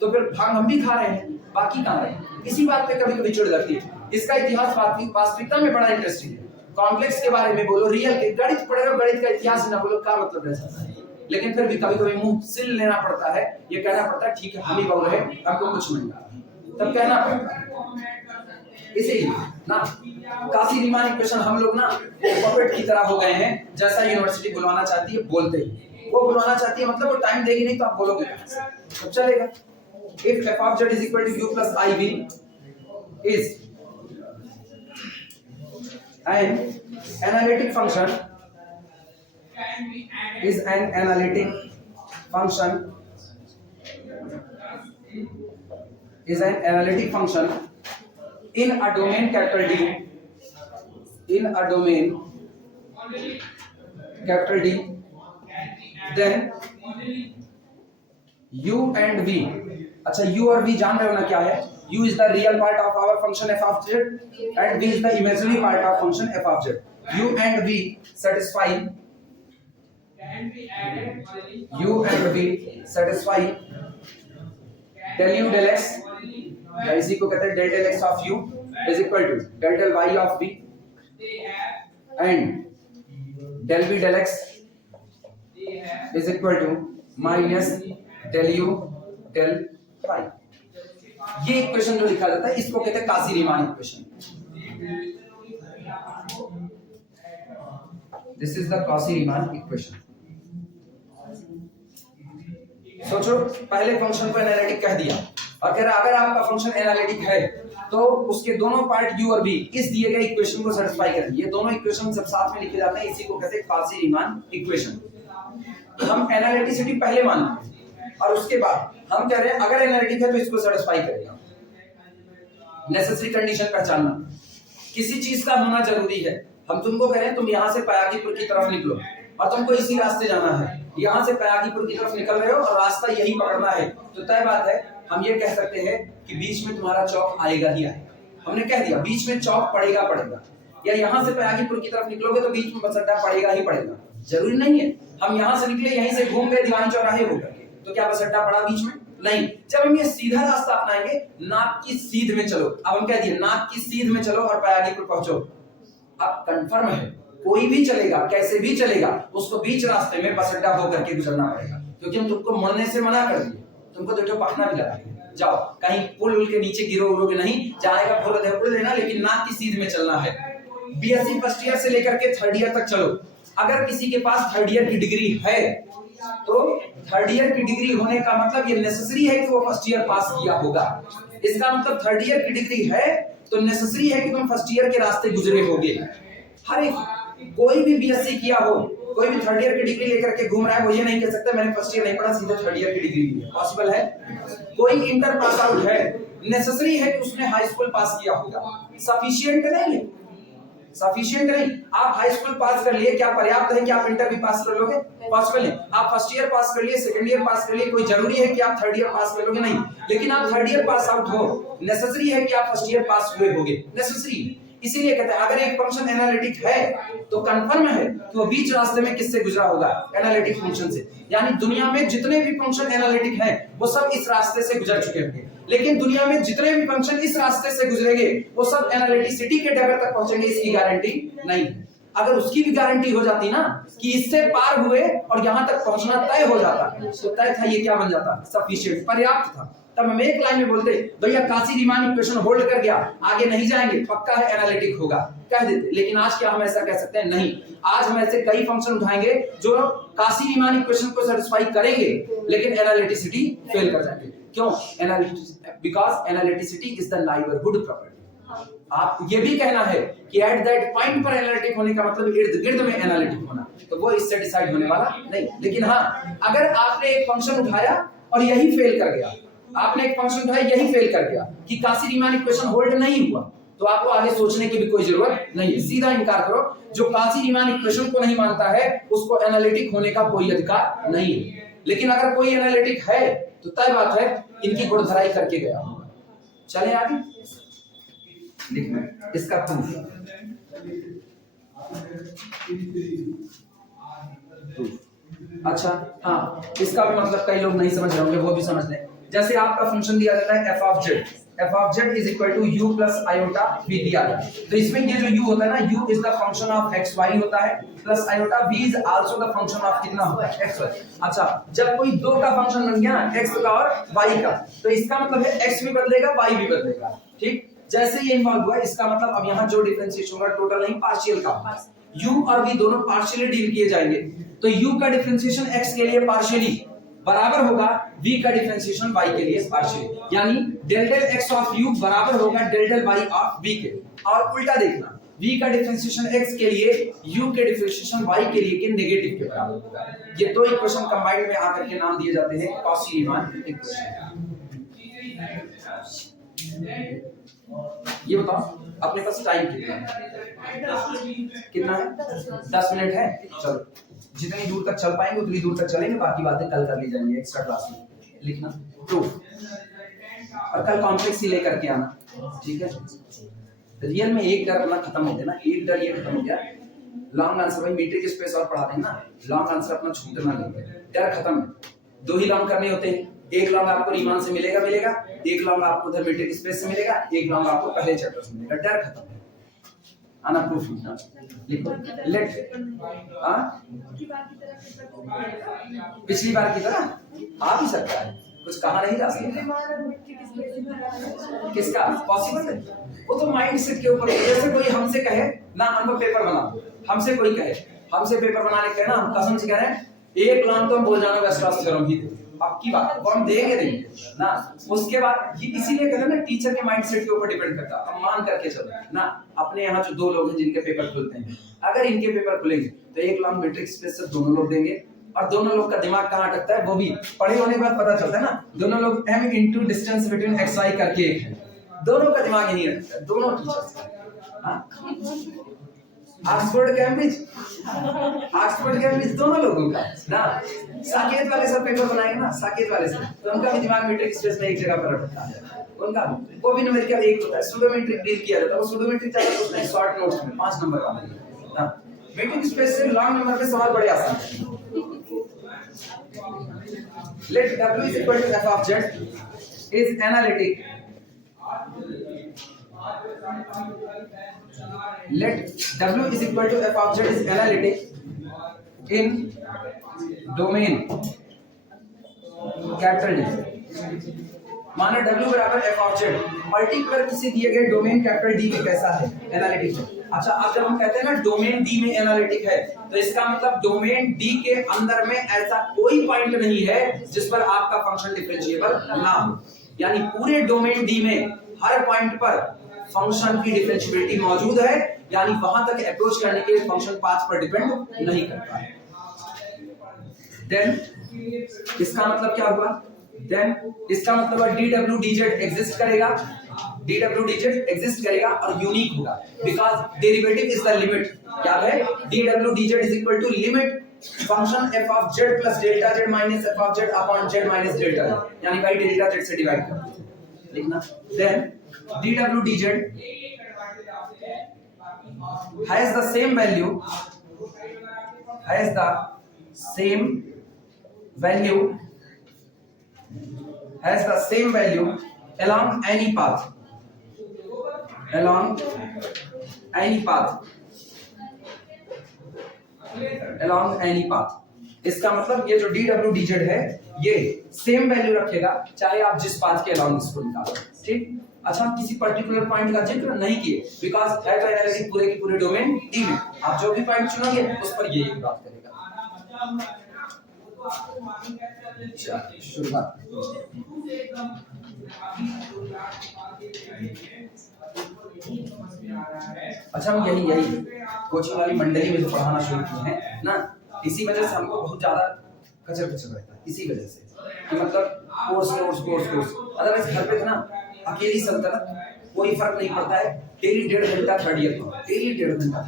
तो फिर भांग हम भी खा रहे हैं, बाकी कहां रहे? इसी बात पे कभी कभी चिढ़ जाती है। इसका इतिहास वास्तविकता में बड़ा इंटरेस्टिंग है। कॉम्प्लेक्स के बारे में बोलो, रियल के गणित पढ़े हो, गणित का इतिहास ना बोलो, क्या मतलब रह सकता है? लेकिन फिर भी कभी कभी मुंह सिल लेना पड़ता है, ये कहना पड़ता है ठीक है हम ही बोल रहे हैं, हमको कुछ नहीं आता, तब कहना पड़ता है। इसीलिए ना कॉची रीमान इक्वेशन हम लोग ना पपेट की तरह हो गए हैं, जैसा यूनिवर्सिटी बुलवाना चाहती है बोलते ही, वो बुलवाना चाहती है मतलब वो टाइम देगी नहीं तो आप बोलोगे तो चलेगा। If f of z is equal to u plus iv is an analytic function is an analytic function is an analytic function in a domain capital D, in a domain capital D, then u and v, अच्छा u और v जान रहे हो ना क्या है? u is the real part of our function f of z and v is the imaginary part of function f of z. u and v satisfy, u and v satisfy del u del x, या इसी को कहते हैं del del x of u is equal to del del y of v and del v del x is equal to minus del u del y। ये equation जो लिखा जाता है इसको कहते हैं Cauchy Riemann equation. This is the Cauchy Riemann equation. सोचो पहले फंक्शन को एनालिटिक कह दिया और कह रहा अगर आपका फंक्शन एनालिटिक है तो उसके दोनों पार्ट u और v इस दिए गए इक्वेशन को सेटिस्फाई करें। ये दोनों इक्वेशन जब साथ में लिखे जाते हैं इसी को कहते हैं कॉची रीमान इक्वेशन। हम एनालिटिसिटी पहले मानते हैं और उसके बाद हम कह रहे हैं अगर एनालिटिक है तो इसको सेटिस्फाई करेगा। नेसेसरी कंडीशन पहचानना, किसी चीज का होना जरूरी है। हम तुमको कह रहे हैं तुम यहाँ से पयागीपुर की तरफ निकलो और तुमको इसी रास्ते जाना है, यहाँ से पयागीपुर की तरफ निकल रहे हो और रास्ता यही पकड़ना है, तो तय बात है हम ये कह सकते हैं कि बीच में तुम्हारा चौक आएगा ही आएगा। हमने कह दिया बीच में चौक पड़ेगा। या यहाँ से प्रयागीपुर की तरफ निकलोगे तो बीच में बस अड्डा पड़ेगा ही पड़ेगा, जरूरी नहीं है। हम यहाँ से निकले, यहीं से घूम गए दीवानी चौराहे होकर के, तो क्या बस अड्डा पड़ा बीच में? नहीं। जब हम ये सीधा रास्ता अपनाएंगे, नाक की सीध में चलो, अब हम कह दिए नाक की सीध में चलो और प्रयागीपुर पहुंचो। अब कंफर्म है कोई भी चलेगा, कैसे भी चलेगा, उसको बीच रास्ते में बस अड्डा होकर के गुजरना पड़ेगा, क्योंकि हम तुमको मुड़ने से मना कर दिए, तुमको तो पखना भी लगा दिया। जाओ कहीं पुल उल के नीचे गिरो उड़ोगे नहीं, जाएगा उड़ लेना, लेकिन नाक की सीध में चलना है। बीएससी फर्स्ट ईयर से लेकर के थर्ड ईयर तक चलो। अगर किसी के पास थर्ड ईयर की डिग्री है तो थर्ड ईयर की डिग्री होने का मतलब ये नेसेसरी है कि वो फर्स्ट ईयर पास किया होगा। इसका मतलब थर्ड ईयर की डिग्री है तो नेसेसरी है कि तुम फर्स्ट ईयर के रास्ते गुजरे होगे। हर एक कोई भी बीएससी किया हो, कोई भी थर्ड ईयर की डिग्री लेकर के घूम रहा है, वो ये नहीं कह सकता मैंने फर्स्ट ईयर नहीं पढ़ा सीधे थर्ड ईयर की डिग्री ली है। पॉसिबल है? कोई इंटर पास आउट है, नेसेसरी है कि उसने हाई स्कूल पास किया होगा। सफिशिएंट नहीं है, सफिशिएंट नहीं। आप हाई स्कूल पास कर लिए, क्या पर्याप्त है कि आप इंटर भी पास कर लोगे? पॉसिबल नहीं। आप फर्स्ट ईयर पास कर लिए, सेकंड ईयर पास कर लिए, कोई जरूरी है कि आप थर्ड ईयर पास कर लोगे? नहीं। लेकिन आप थर्ड ईयर पास आउट हो, नेसेसरी है कि आप फर्स्ट ईयर पास हुए होगे, नेसेसरी। इसीलिए कहते हैं अगर एक फंक्शन एनालिटिक है तो कंफर्म है कि वो बीच रास्ते में किससे गुजरा होगा? एनालिटिक फंक्शन से। यानी दुनिया में जितने भी फंक्शन एनालिटिक हैं वो सब इस रास्ते से गुजर चुके होंगे, लेकिन दुनिया में जितने भी फंक्शन इस रास्ते से गुजरेंगे वो सब एनालिटिसिटी के लेवल तक पहुंचेंगे, इसकी गारंटी नहीं। अगर उसकी भी गारंटी हो जाती ना कि इससे पार हुए और यहां तक पहुंचना तय हो जाता, तो तय था, ये क्या बन जाता? सफिशिएंट, पर्याप्त था। तब हम एक लाइन में बोलते भैया काशी रीमान इक्वेशन होल्ड कर गया, आगे नहीं जाएंगे, पक्का है एनालिटिक होगा, कह देते। लेकिन आज क्या हम ऐसा कह सकते हैं? नहीं। आज हम ऐसे कई फंक्शन उठाएंगे जो काशी रीमान इक्वेशन को सेटिस्फाई करेंगे लेकिन एनालिटिसिटी फेल कर जाएंगे। क्यों? Because analyticity is the livelihood property. आप ये भी कहना है कि एट दैट पॉइंट पर एनालिटिक होने का मतलब इर्द गिर्द में एनालिटिक होना, तो वो इससे डिसाइड होने वाला नहीं। लेकिन हाँ, अगर आपने एक फंक्शन उठाया और यही फेल कर गया, आपने एक फंक्शन उठाया यही फेल कर गया कि काशी रीमान इक्वेशन होल्ड नहीं हुआ, तो आपको आगे सोचने की भी कोई जरूरत नहीं है, सीधा इनकार करो। जो काशी रीमान इक्वेशन को नहीं मानता है उसको एनालिटिक होने का कोई अधिकार नहीं है। लेकिन अगर कोई एनालिटिक है तो तय बात है इनकी गुड़धराई करके गया होगा। चलें आगे, लिखना इसका प्रूफ। अच्छा हाँ, इसका भी मतलब कई लोग नहीं समझ रहे होंगे, वो भी समझ लें। जैसे आपका फंक्शन दिया जाता है f of z is equal to u plus iota v दिया जाता है, तो इसमें ये जो u होता है ना, u is the function of x y होता है, plus iota v is also the function of कितना होता है? x y। अच्छा, जब कोई दो का फंक्शन बन गया ना, x का और y का, तो इसका मतलब है x भी बदलेगा y भी बदलेगा। ठीक, जैसे ये इन्वॉल्व हुआ, इसका मतलब अब यहाँ जो डिफरेंशिएशन होगा टोटल नहीं पार्शियल का, u और v दोनों पार्शियली डील किए जाएंगे, तो u का डिफरेंशिएशन x के लिए पार्शियली बराबर होगा v का डिफरेंशिएशन y के लिए पार्शियली, यानी del del x of u बराबर होगा del del y of v के। और उल्टा देखना, v का डिफरेंशिएशन x के लिए u के डिफरेंशिएशन y के लिए के नेगेटिव के बराबर होगा। ये दो इक्वेशन कंबाइंड में आकर के नाम दिए जाते हैं कॉची रीमान इक्वेशन। ये बताओ अपने पास टाइम कितना है? 10 मिनट है। चलो जितनी दूर तक चल पाएंगे उतनी दूर तक चलेंगे, बाकी बातें कल कर ली जाएंगी एक्स्ट्रा क्लास में। लिखना प्रूफ, और कल कॉम्प्लेक्स ही लेकर के आना, ठीक है? रियल में एक डर अपना खत्म हो गया ना, एक डर ये खत्म हो गया। लॉन्ग आंसर भाई मीट्रिक स्पेस और पढ़ा देंगे ना, लॉन्ग आंसर अपना छूटना नहीं, डर खत्म है। दो ही लॉन्ग करने होते हैं, एक लॉन्ग आपको रीमान से मिलेगा, एक लॉन्ग आपको उधर मीट्रिक स्पेस से मिलेगा, एक लॉन्ग आपको पहले चैप्टर से मिलेगा, डर खत्म है। आना प्रूफ लिखना, लिखो लेट। पिछली बार की तरह आ भी सकता है, कुछ कहा नहीं जा सकता। किसका पॉसिबल है? वो तो माइंड सेट के ऊपर। जैसे कोई हमसे कहे ना हमको पेपर बना, हमसे कोई कहे हमसे पेपर बनाने के ना, हम कसम से कह रहे हैं एक लाइन तो हम बोल जाना वेस्टर्स थ्योरम ही पक्की बात, वो हम देंगे ना। उसके बाद ये इसीलिए कहते हैं ना टीचर के माइंडसेट के ऊपर डिपेंड करता है। अब मान करके चलो ना, अपने यहाँ जो दो लोग हैं जिनके पेपर खुलते हैं, अगर इनके पेपर खुलेंगे तो एक लॉन्ग मीट्रिक स्पेस से दोनों लोग देंगे, और दोनों लोग का दिमाग कहाँ अटकता है वो भी पढ़े होने के बाद पता चलता है ना। दोनों लोग m into distance between x y करके एक है, दोनों का दिमाग यही अटकता है, दोनों टीचर्स। ऑक्सफोर्ड कैम्ब्रिज दोनों लोगों का ना। साकेत वाले सब पेपर बनाएंगे ना, साकेत वाले से, तो उनका भी दिमाग मीट्रिक स्पेस में एक जगह पर अटकता है। उनका वो भी न्यूमेरिकल एक होता है, सूडोमेट्रिक डील किया जाता है, वो सूडोमेट्रिक चाहे तो उसमें शॉर्ट नोट्स में 5 नंबर वाला। हां मीटिंग स्पेस से लॉन्ग नंबर पे सवाल बड़े आसान है। Let w is equal to f of z is analytic, let w is equal to f of z is analytic in domain capital D। माना w बराबर f of z पर्टिकुलर किसी दिए गए डोमेन कैपिटल D में कैसा है, analytic है। अच्छा अब जब हम कहते हैं ना डोमेन D में एनालिटिक है, तो इसका मतलब डोमेन D के अंदर में ऐसा कोई पॉइंट नहीं है जिस पर आपका फंक्शन डिफरेंशिएबल ना हो, यानी पूरे डोमेन D में हर पॉइंट पर फंक्शन की डिफरेंशिएबिलिटी मौजूद है, यानी वहां तक अप्रोच करने के लिए फंक्शन पाथ पर डिपेंड नहीं करता है। देन इसका मतलब क्या हुआ, देन इसका मतलब dw dz एग्जिस्ट करेगा, dw dz एग्जिस्ट करेगा और यूनिक होगा, because derivative is the limit. क्या है, dw dz is equal to limit function f of z plus delta z minus f of z upon z minus delta z, यानी भाई delta z से divide कर लिखना। Then dw dz has the same value, has the same value, has the same value along any path, along any path, along any path। इसका मतलब ये जो dw dz है ये सेम वैल्यू रखेगा चाहे आप जिस पाथ के अलाउंग इसको निकालो, ठीक। अच्छा किसी पर्टिकुलर पॉइंट का जिक्र नहीं किए, बिकॉज़ है तो एनालिटिक पूरे के पूरे डोमेन D में, आप जो भी पॉइंट चुनोगे उस पर ये बात करेगा। शुरुआत अच्छा हम यही कोचिंग वाली मंडली में जो पढ़ाना शुरू किए हैं ना, इसी वजह से हमको बहुत ज्यादा कचर रहता है, इसी वजह से कि मतलब कोर्स अदरवाइज घर पे था ना अकेली सल्तनत कोई फर्क नहीं पड़ता है, डेली 1.5 घंटा थर्ड ईयर का, डेली 1.5 घंटा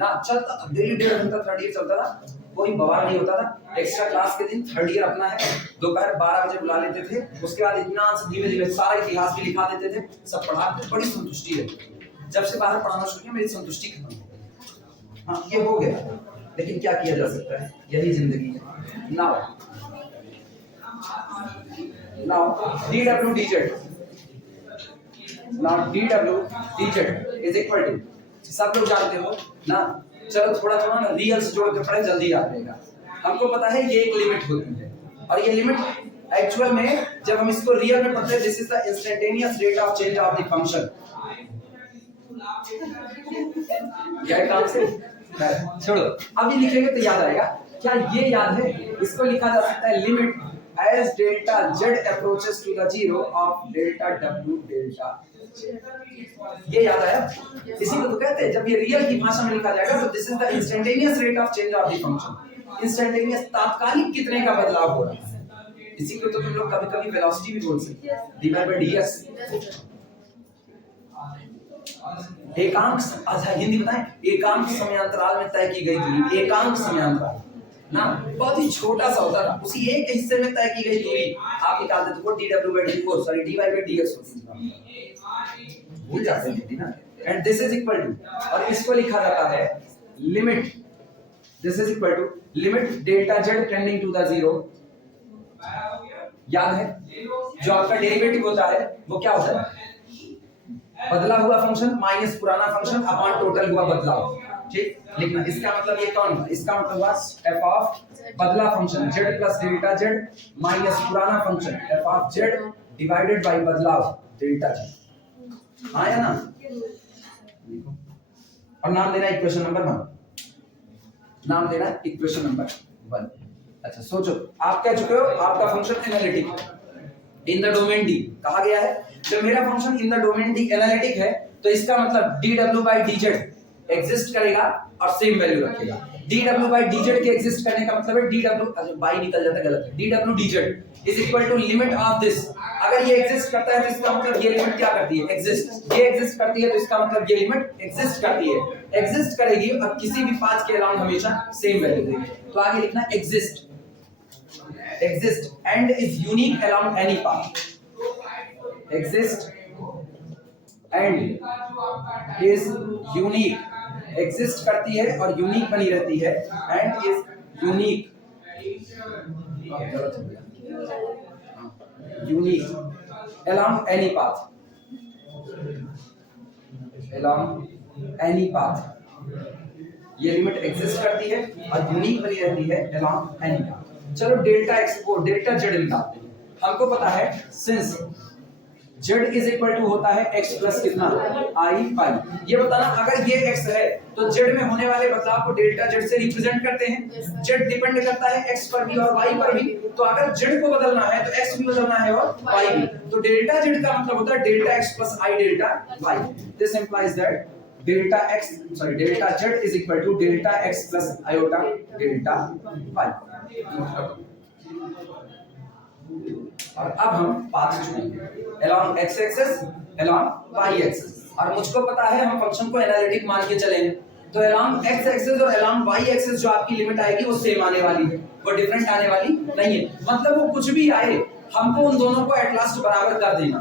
ना चलता था, डेली 1.5 घंटा थर्ड ईयर चलता था, कोई बवाल नहीं होता था। एक्स्ट्रा क्लास के दिन थर्ड ईयर अपना है दोपहर 12 बजे बुला लेते थे, उसके बाद इतना धीमे सारा इतिहास भी लिखा देते थे, सब पढ़ाते, बड़ी संतुष्टि है। जब से बाहर पढ़ाना शुरू किया मेरी संतुष्टि खत्म हो गई। हाँ ये हो गया, लेकिन क्या किया जा सकता है, यही जिंदगी है। Now dw dz, now dw dz is equal to, सब लोग जानते हो ना, चलो थोड़ा ना रियल से जोड़ के पढ़े जल्दी याद रहेगा। हमको पता है ये एक लिमिट होती है, और ये लिमिट एक्चुअल में जब हम इसको रियल में पढ़ते हैं, this is the instantaneous rate of change of the function. क्या काम से छोड़ो, अभी लिखेंगे तो याद आएगा। क्या ये याद है, इसको लिखा जा सकता है limit as delta z approaches to the zero of delta w delta, ये याद आया? इसी को तो कहते हैं जब ये रियल की भाषा में लिखा जाएगा तो this is the instantaneous rate of change of the function. Instantaneous तात्कालिक कितने का बदलाव हो रहा है, इसी को तो तुम लोग कभी-कभी वेलोसिटी भी बोल सकते हैं, डिवाइड बाय ds। एकांक, अच्छा हिंदी बताएं, एकांक समयांतराल में तय की गई दूरी, एकांक समयांतराल ना बहुत ही छोटा सा होता था, उसी एक हिस्से में तय की गई दूरी आप निकालते थे, वो dw/d4 sorry dy by dx होती थी, भूल जाते थे ना। And this is equal to, और इसको लिखा जाता है limit, this is equal to limit delta z tending to the zero. याद है जो आपका डेरिवेटिव होता है वो क्या होता है, बदला हुआ फंक्शन माइनस पुराना फंक्शन अपॉन टोटल हुआ बदलाव, ठीक। लिखना इसका मतलब ये कौन है, इसका मतलब हुआ f ऑफ बदला function z plus delta z minus पुराना function f of z divided by बदलाव डेल्टा z। हाँ या ना, लिखो और नाम देना इक्वेशन नंबर 1, नाम देना इक्वेशन नंबर 1। अच्छा सोचो, आप कह चुके हो आपका function analytic in the domain D, कहा गया है जब मेरा function in the domain D analytic है तो इसका मतलब dw by dz एग्जिस्ट करेगा और सेम वैल्यू रखेगा। dw by dz के एग्जिस्ट करने का मतलब है dw, अच्छा बाई निकल जाता है गलत है, dw dz is equal to limit of this. अगर ये एग्जिस्ट करता है तो इसका मतलब ये लिमिट क्या करती है, एग्जिस्ट। ये एग्जिस्ट करती है तो इसका मतलब ये लिमिट एग्जिस्ट करती है, एग्जिस्ट करेगी और किसी भी पाथ के अराउंड हमेशा सेम वैल्यू देगी। तो आगे लिखना exist and is unique around any path, exist and is unique, exist करती है और unique बनी रहती है and is unique, unique along any path, along any path, ये लिमिट एग्जिस्ट करती है और यूनिक बनी रहती है along any path। चलो डेल्टा एक्स को डेल्टा जेड निकालते हैं। हमको पता है since z is equal to होता है x प्लस कितना i पाई, ये बताना अगर ये x है तो z में होने वाले बदलाव को डेल्टा z से रिप्रेजेंट करते हैं। z डिपेंड करता है x पर भी और y पर भी, तो अगर z को बदलना है तो x भी बदलना है और y भी, तो डेल्टा z का मतलब होता है delta x plus i delta y। This implies that delta z is equal to delta x plus iota delta y। और अब हम पाथ चुनेंगे along x axis along y axis, और मुझको पता है हम फंक्शन को एनालिटिक मान के चलेंगे, तो along x एक्सिस और along y एक्सिस जो आपकी लिमिट आएगी वो सेम आने वाली है, वो डिफरेंट आने वाली नहीं है। मतलब वो कुछ भी आए हमको उन दोनों को एट लास्ट बराबर कर देना।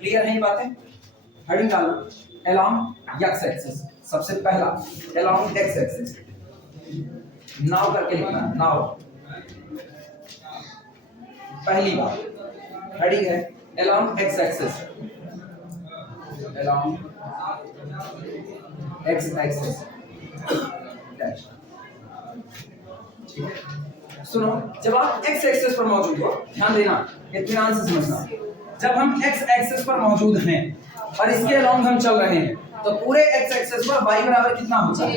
क्लियर है ये बातें? हेडिंग डालना along x एक्सिस, सबसे पहला along x एक्सिस नाउ करके लिखना। नाउ पहली बात हेडिंग है along x axis, along x axis dash. ठीक है, सुनो, जब आप x एक्सिस पर मौजूद हो, ध्यान देना, इत्मीनान से समझना, जब हम x एक्सिस पर मौजूद हैं और इसके along हम चल रहे हैं तो पूरे x एक्सिस पर y बराबर कितना होता है?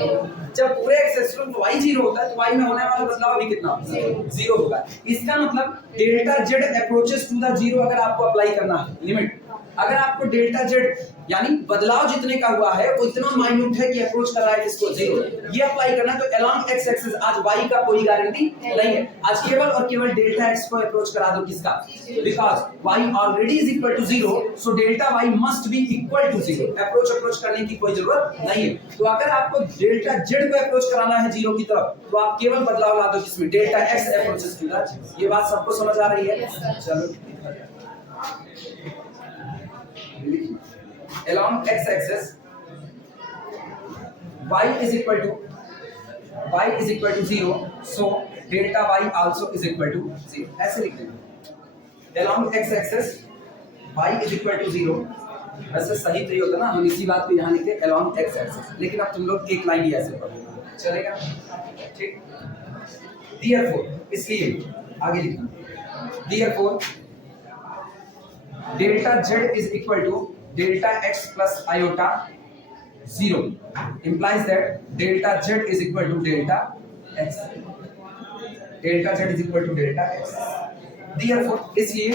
जब पूरे x एक्सिस पर y 0 होता है तो y में होने वाला बदलाव भी कितना होता है? 0 होगा। इसका मतलब delta z approaches to the 0 अगर आपको अप्लाई करना है लिमिट, अगर आपको डेल्टा z यानी बदलाव जितने का हुआ है वो इतना माइन्यूट है कि अप्रोच कर रहा है किसको? 0, ये अप्लाई करना है तो along x एक्सिस आज y का कोई गारंटी नहीं है, आज केवल और केवल डेल्टा x को अप्रोच करा दो किसका? Because y already is equal to 0, so delta y must be equal to 0, approach करने की कोई जरूरत नहीं है। तो अगर आपको डेल्टा z को अप्रोच कराना है 0 की तरफ तो आप केवल बदलाव ला दो किसमें? Delta x approaches to the 0। ये बात सबको समझ आ रही है? चलो along x axis y is equal to 0, so delta y also is equal to 0, ऐसे लिख देंगे। along x axis y is equal to 0, वैसे सही तो ये होता ना, हम इसी बात को यहाँ लिखते हैं along x axis, लेकिन अब तुम लोग एक लाइन ही ऐसे पढ़ो, चलेगा? ठीक। therefore, इसलिए आगे लिखना, therefore delta z is equal to delta x plus iota 0 implies that delta z is equal to delta x, delta z is equal to delta x। therefore इसलिए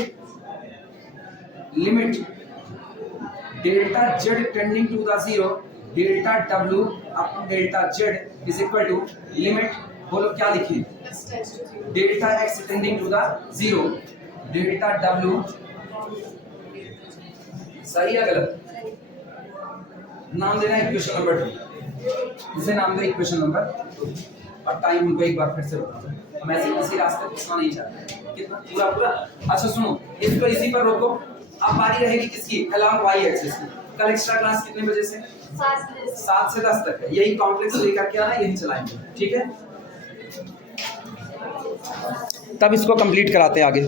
limit delta z tending to the 0 delta w upon delta z is equal to limit, बोलो क्या लिखिए? delta x tending to the 0 delta w, सही है गलत? नाम देना equation number 2, इसे नाम दो इक्वेशन नंबर 2, और टाइम उनको एक बार फिर से बता दो, हम ऐसे किसी रास्ते पूछना नहीं चाहते। कितना पूरा? अच्छा सुनो, इसको इसी पर रोको। अब बारी रहेगी किसकी? along y एक्सिस की। कल एक्स्ट्रा क्लास कितने बजे से? 7 से 10 तक है, यही कॉम्प्लेक्स लेकर के आना, यही चलाएंगे, ठीक है? तब इसको कंप्लीट कराते हैं आगे।